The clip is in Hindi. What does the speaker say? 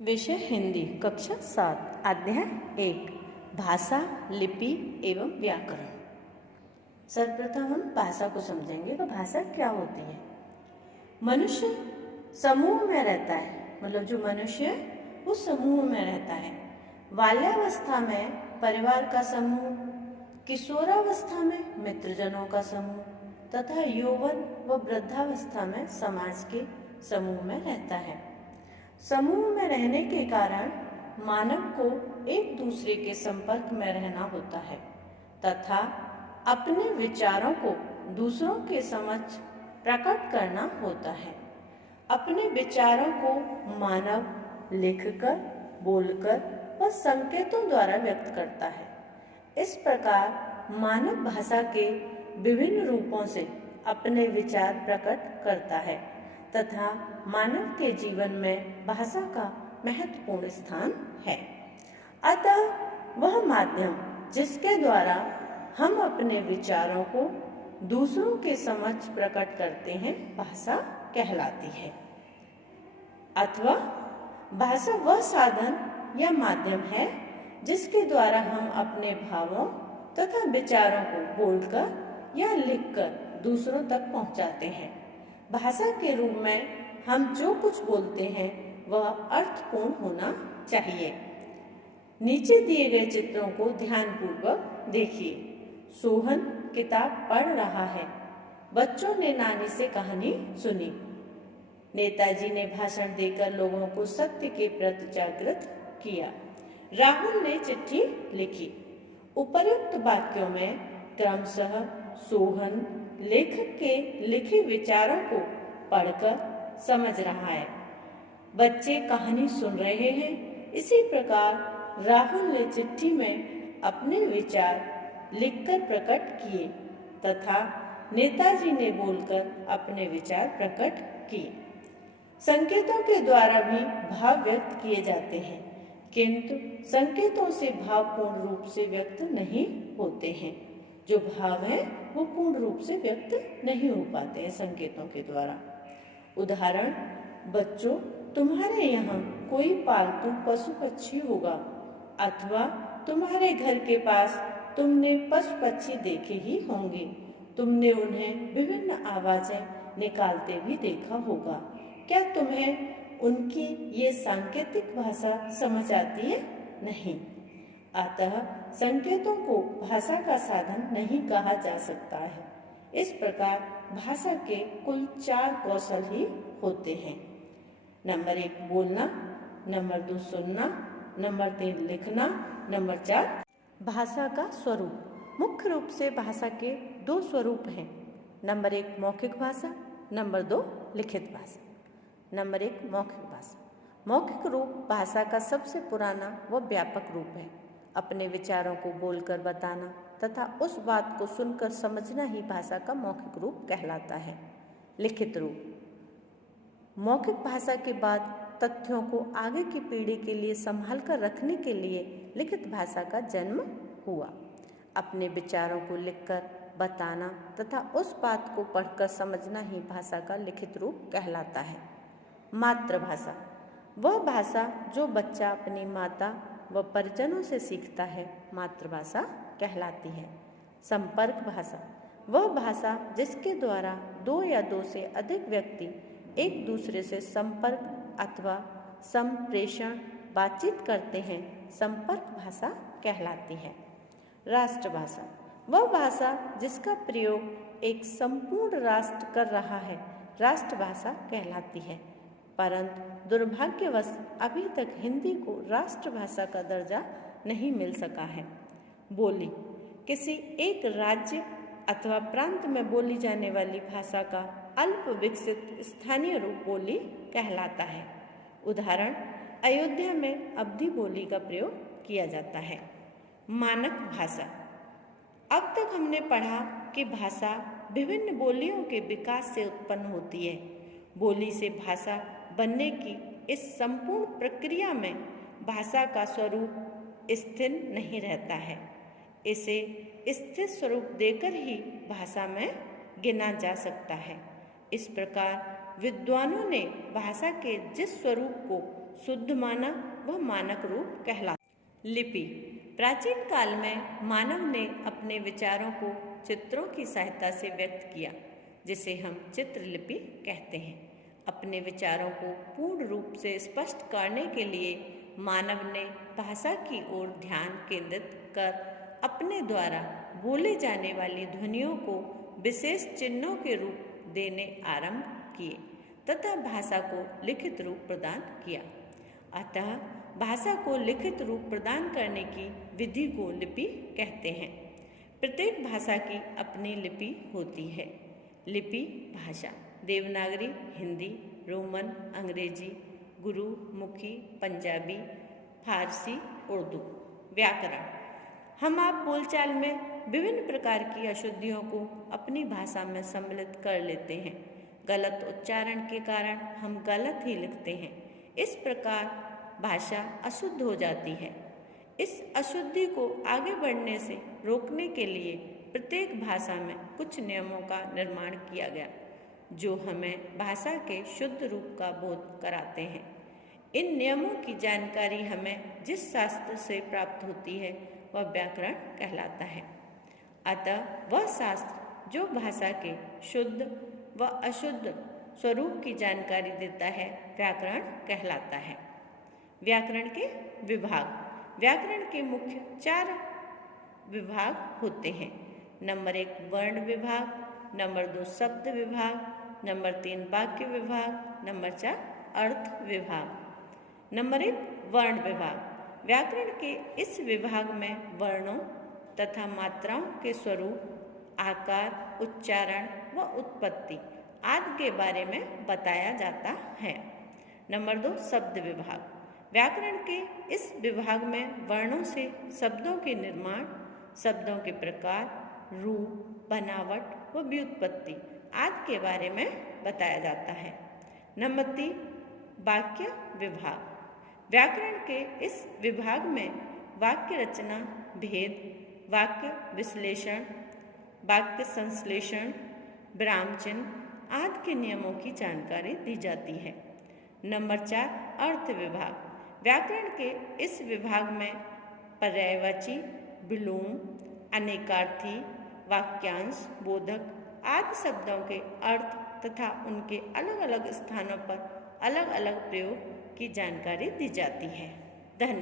विषय हिंदी, कक्षा 7, अध्याय 1, भाषा, लिपि एवं व्याकरण। सर्वप्रथम हम भाषा को समझेंगे कि भाषा क्या होती है। मनुष्य समूह में रहता है, मतलब जो मनुष्य है वो समूह में रहता है। बाल्यावस्था में परिवार का समूह, किशोरावस्था में मित्रजनों का समूह तथा यौवन व वृद्धावस्था में समाज के समूह में रहता है। समूह में रहने के कारण मानव को एक दूसरे के संपर्क में रहना होता है तथा अपने विचारों को दूसरों के समक्ष प्रकट करना होता है। अपने विचारों को मानव लिखकर, बोलकर व संकेतों द्वारा व्यक्त करता है। इस प्रकार मानव भाषा के विभिन्न रूपों से अपने विचार प्रकट करता है तथा मानव के जीवन में भाषा का महत्वपूर्ण स्थान है। अतः वह माध्यम जिसके द्वारा हम अपने विचारों को दूसरों के समक्ष प्रकट करते हैं, भाषा कहलाती है। अथवा भाषा वह साधन या माध्यम है जिसके द्वारा हम अपने भावों तथा विचारों को बोलकर या लिखकर दूसरों तक पहुंचाते हैं। भाषा के रूप में हम जो कुछ बोलते हैं वह अर्थपूर्ण होना चाहिए। नीचे दिए गए चित्रों को ध्यानपूर्वक देखिए। सोहन किताब पढ़ रहा है। बच्चों ने नानी से कहानी सुनी। नेताजी ने भाषण देकर लोगों को सत्य के प्रति जागृत किया। राहुल ने चिट्ठी लिखी। उपर्युक्त वाक्यों में क्रमशः सोहन लेखक के लिखे विचारों को पढ़कर समझ रहा है। बच्चे कहानी सुन रहे हैं। इसी प्रकार राहुल ने चिट्ठी में अपने विचार लिखकर प्रकट किए तथा नेताजी ने बोलकर अपने विचार प्रकट किए। संकेतों के द्वारा भी भाव व्यक्त किए जाते हैं, किंतु संकेतों से भाव पूर्ण रूप से व्यक्त नहीं होते हैं। जो भाव है वो पूर्ण रूप से व्यक्त नहीं हो पाते हैं संकेतों के द्वारा। उदाहरण, बच्चों, तुम्हारे यहाँ कोई पालतू पशु पक्षी होगा अथवा तुम्हारे घर के पास तुमने पशु पक्षी देखे ही होंगे। तुमने उन्हें विभिन्न आवाजें निकालते भी देखा होगा। क्या तुम्हें उनकी ये सांकेतिक भाषा समझ आती है? नहीं। अतः संकेतों को भाषा का साधन नहीं कहा जा सकता है। इस प्रकार भाषा के कुल 4 कौशल ही होते हैं। नंबर 1 बोलना, नंबर 2 सुनना, नंबर 3 लिखना, नंबर 4 भाषा का स्वरूप। मुख्य रूप से भाषा के 2 स्वरूप हैं। नंबर 1 मौखिक भाषा, नंबर 2 लिखित भाषा। नंबर 1 मौखिक भाषा। मौखिक रूप भाषा का सबसे पुराना व व्यापक रूप है। अपने विचारों को बोलकर बताना तथा उस बात को सुनकर समझना ही भाषा का मौखिक रूप कहलाता है। लिखित रूप। मौखिक भाषा के बाद तथ्यों को आगे की पीढ़ी के लिए संभाल कर रखने के लिए लिखित भाषा का जन्म हुआ। अपने विचारों को लिखकर बताना तथा उस बात को पढ़कर समझना ही भाषा का लिखित रूप कहलाता है। मातृभाषा वह भाषा जो बच्चा अपनी माता व परिजनों से सीखता है, मातृभाषा कहलाती है। संपर्क भाषा वह भाषा जिसके द्वारा 2 या 2 से अधिक व्यक्ति एक दूसरे से संपर्क अथवा संप्रेषण बातचीत करते हैं, संपर्क भाषा कहलाती है। राष्ट्रभाषा वह भाषा जिसका प्रयोग एक संपूर्ण राष्ट्र कर रहा है, राष्ट्रभाषा कहलाती है। परंतु दुर्भाग्यवश अभी तक हिंदी को राष्ट्रभाषा का दर्जा नहीं मिल सका है। बोली किसी एक राज्य अथवा प्रांत में बोली जाने वाली भाषा का अल्प विकसित स्थानीय रूप बोली कहलाता है। उदाहरण, अयोध्या में अवधी बोली का प्रयोग किया जाता है। मानक भाषा। अब तक हमने पढ़ा कि भाषा विभिन्न बोलियों के विकास से उत्पन्न होती है। बोली से भाषा बनने की इस संपूर्ण प्रक्रिया में भाषा का स्वरूप स्थिर नहीं रहता है। इसे स्थिर स्वरूप देकर ही भाषा में गिना जा सकता है। इस प्रकार विद्वानों ने भाषा के जिस स्वरूप को शुद्ध मानक व मानक रूप कहलाता है। लिपि। प्राचीन काल में मानव ने अपने विचारों को चित्रों की सहायता से व्यक्त किया, जिसे हम चित्रलिपि कहते हैं। अपने विचारों को पूर्ण रूप से स्पष्ट करने के लिए मानव ने भाषा की ओर ध्यान केंद्रित कर अपने द्वारा बोले जाने वाली ध्वनियों को विशेष चिन्हों के रूप देने आरंभ किए तथा भाषा को लिखित रूप प्रदान किया। अतः भाषा को लिखित रूप प्रदान करने की विधि को लिपि कहते हैं। प्रत्येक भाषा की अपनी लिपि होती है। लिपि भाषा देवनागरी, हिंदी, रोमन, अंग्रेजी, गुरुमुखी, पंजाबी, फारसी, उर्दू। व्याकरण। हम आप बोलचाल में विभिन्न प्रकार की अशुद्धियों को अपनी भाषा में सम्मिलित कर लेते हैं। गलत उच्चारण के कारण हम गलत ही लिखते हैं। इस प्रकार भाषा अशुद्ध हो जाती है। इस अशुद्धि को आगे बढ़ने से रोकने के लिए प्रत्येक भाषा में कुछ नियमों का निर्माण किया गया, जो हमें भाषा के शुद्ध रूप का बोध कराते हैं। इन नियमों की जानकारी हमें जिस शास्त्र से प्राप्त होती है वह व्याकरण कहलाता है। अतः वह शास्त्र जो भाषा के शुद्ध व अशुद्ध स्वरूप की जानकारी देता है व्याकरण कहलाता है। व्याकरण के विभाग। व्याकरण के मुख्य 4 विभाग होते हैं। नंबर 1 वर्ण विभाग, नंबर 2 शब्द विभाग, नंबर 3 वाक्य विभाग, नंबर 4 अर्थ विभाग। नंबर 1 वर्ण विभाग। व्याकरण के इस विभाग में वर्णों तथा मात्राओं के स्वरूप, आकार, उच्चारण व उत्पत्ति आदि के बारे में बताया जाता है। नंबर 2 शब्द विभाग। व्याकरण के इस विभाग में वर्णों से शब्दों के निर्माण, शब्दों के प्रकार, रूप, बनावट व व्युत्पत्ति आदि के बारे में बताया जाता है। नंबर 3 वाक्य विभाग। व्याकरण के इस विभाग में वाक्य रचना, भेद, वाक्य विश्लेषण, वाक्य संश्लेषण, विराम चिन्ह आदि के नियमों की जानकारी दी जाती है। नंबर 4 अर्थ विभाग। व्याकरण के इस विभाग में पर्यायवाची, विलोम, अनेकार्थी, वाक्यांश, बोधक आदि शब्दों के अर्थ तथा उनके अलग अलग स्थानों पर अलग अलग प्रयोग की जानकारी दी जाती है।